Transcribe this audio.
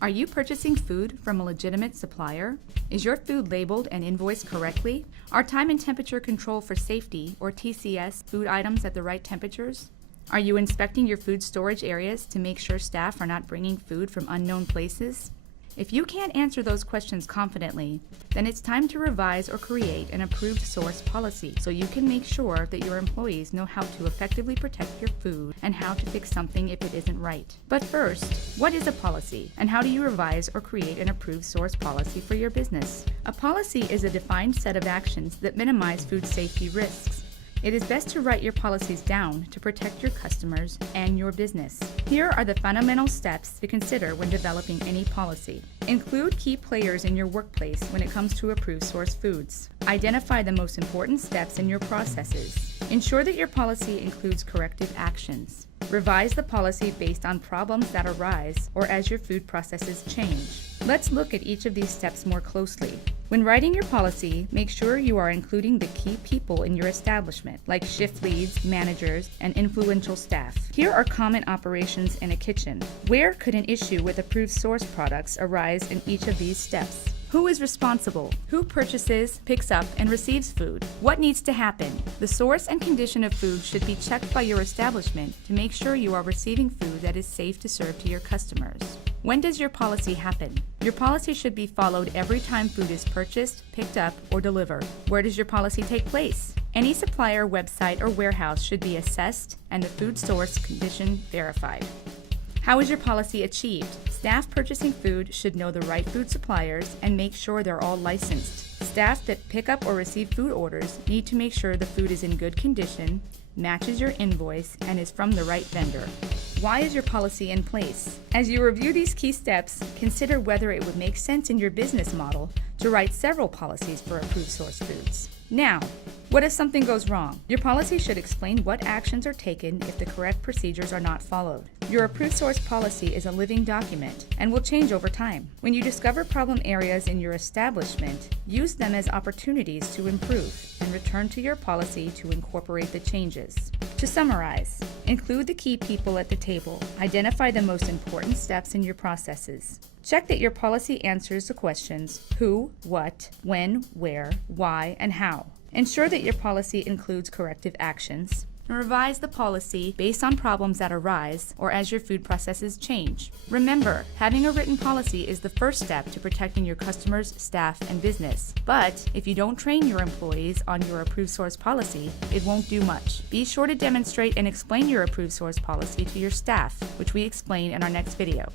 Are you purchasing food from a legitimate supplier? Is your food labeled and invoiced correctly? Are time and temperature control for safety, or TCS, food items at the right temperatures? Are you inspecting your food storage areas to make sure staff are not bringing food from unknown places? If you can't answer those questions confidently, then it's time to revise or create an approved source policy so you can make sure that your employees know how to effectively protect your food and how to fix something if it isn't right. But first, what is a policy, and how do you revise or create an approved source policy for your business? A policy is a defined set of actions that minimize food safety risks. It is best to write your policies down to protect your customers and your business. Here are the fundamental steps to consider when developing any policy. Include key players in your workplace when it comes to approved source foods. Identify the most important steps in your processes. Ensure that your policy includes corrective actions. Revise the policy based on problems that arise or as your food processes change. Let's look at each of these steps more closely. When writing your policy, make sure you are including the key people in your establishment, like shift leads, managers, and influential staff. Here are common operations in a kitchen. Where could an issue with approved source products arise in each of these steps? Who is responsible? Who purchases, picks up, and receives food? What needs to happen? The source and condition of food should be checked by your establishment to make sure you are receiving food that is safe to serve to your customers. When does your policy happen? Your policy should be followed every time food is purchased, picked up, or delivered. Where does your policy take place? Any supplier, website, or warehouse should be assessed and the food source condition verified. How is your policy achieved? Staff purchasing food should know the right food suppliers and make sure they're all licensed. Staff that pick up or receive food orders need to make sure the food is in good condition, matches your invoice, and is from the right vendor. Why is your policy in place? As you review these key steps, consider whether it would make sense in your business model to write several policies for approved source foods. Now, what if something goes wrong? Your policy should explain what actions are taken if the correct procedures are not followed. Your approved source policy is a living document and will change over time. When you discover problem areas in your establishment, use them as opportunities to improve and return to your policy to incorporate the changes. To summarize, include the key people at the table. Identify the most important steps in your processes. Check that your policy answers the questions who, what, when, where, why, and how. Ensure that your policy includes corrective actions. And revise the policy based on problems that arise or as your food processes change. Remember, having a written policy is the first step to protecting your customers, staff, and business. But if you don't train your employees on your approved source policy, it won't do much. Be sure to demonstrate and explain your approved source policy to your staff, which we explain in our next video.